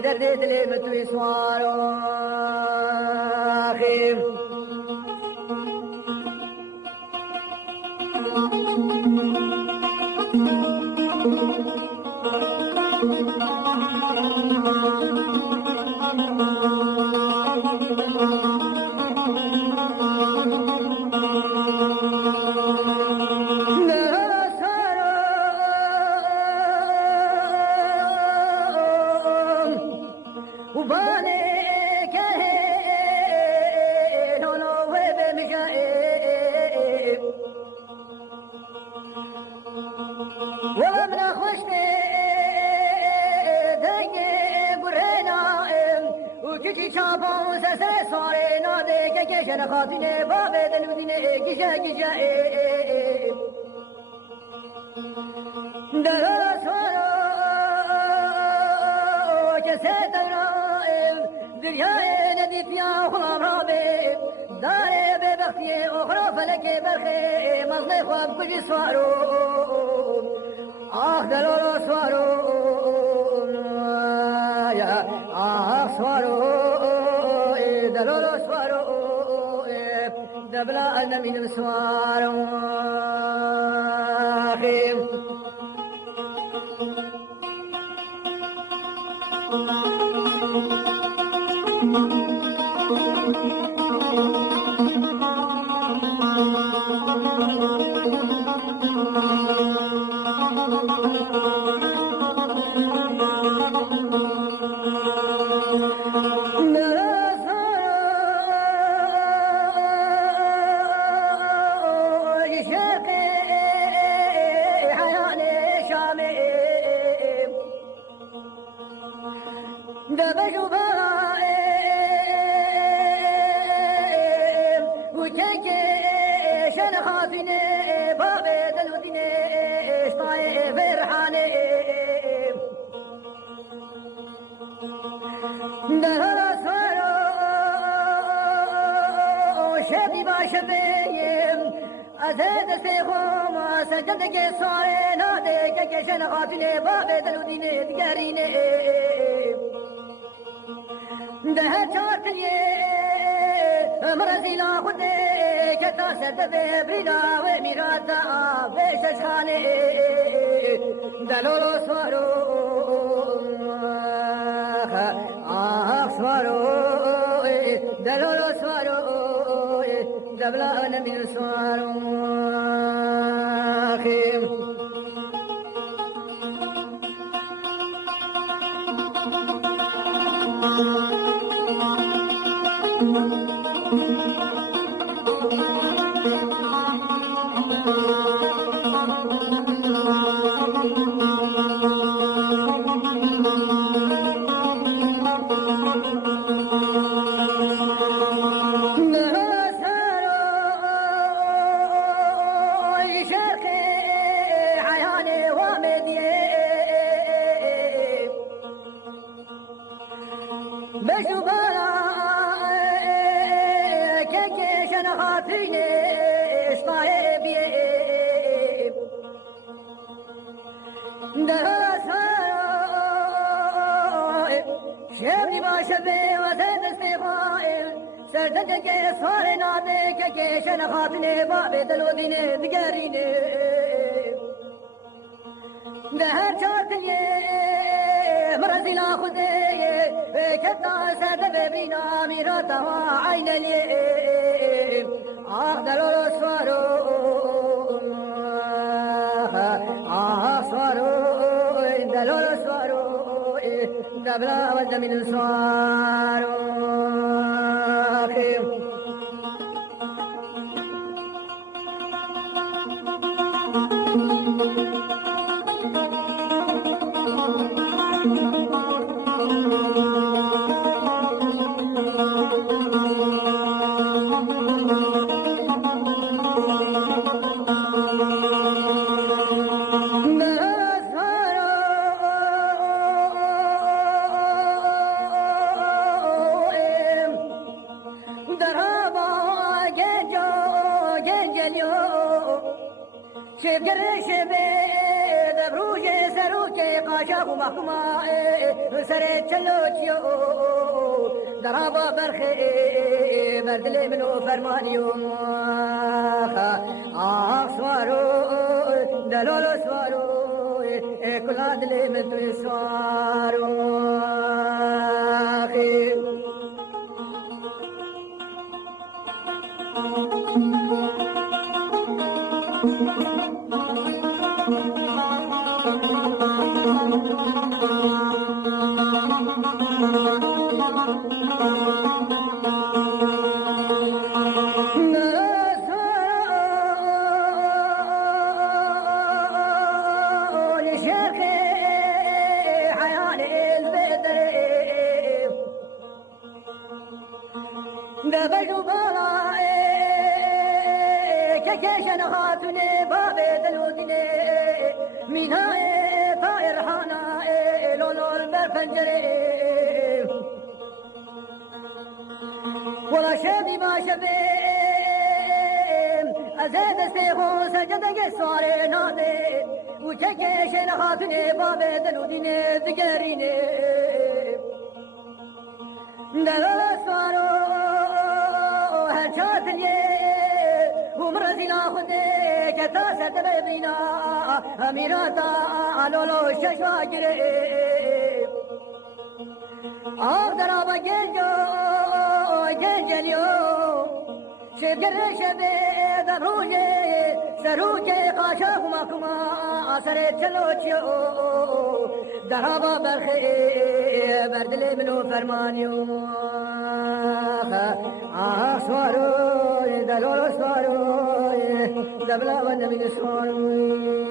دردت لي متوي سوارو أخي كشن خاطني بابي دلوديني كشا كشا دلولا سوارو كسيت الرائم درياي ندي فيها وخلام رابي داري ببختي أخرى فلكي برخي مظلي خواب كجي سوارو دلولا سوارو يا سوارو دلولا سوارو دبلا أنا من سوار أخي أزيد سيخوم سجد كي صاري نادي كي شنخاتني بابي دلوديني تقاريني ده جاتني مرزي لا خدي كتا سرد بيبرينا وميراتا بيش اشخاني دلولو سوارو سوارو دلولو سوارو دبلا أنا من سوارو أخي شبني ما شبني وزيد استفائل سردك كي صار نادك كي شنخاتني بابي دلوديني دقاريني دهر شارتني مرزي لا خدي كتا سرد ببرينا ميراتا عينني دلولو سوارو سوارو دلولو سوارو دبلا والزمن صار شكر شبه دبروج سروج قاشا ومحكمة سرت چلوچيو درابا برخي بردلي منو فرمانيو سوارو دلولو سوارو كلا دلي من تو سوارو دبجو بالا كيشن خاتوني بابي دلودني منها طائر حانا لولو البرفنجري ولا شبي ما شبي أزيد استيخو سجدك السواري نادي وكيشن خاتوني بابي دلودني ذكريني دلال السوارو هالشاتني ومرزينا خدي كتاسة تبينا أميراتا لولو الششواجري درابا جنجو جنجليو شبجر شبي دبروجي سروجي قاشا ومكما سرت چلوچيو درابا برخي بردلي منو فرمانيو سوارو دلولو سوارو دبلا والنبي سوارو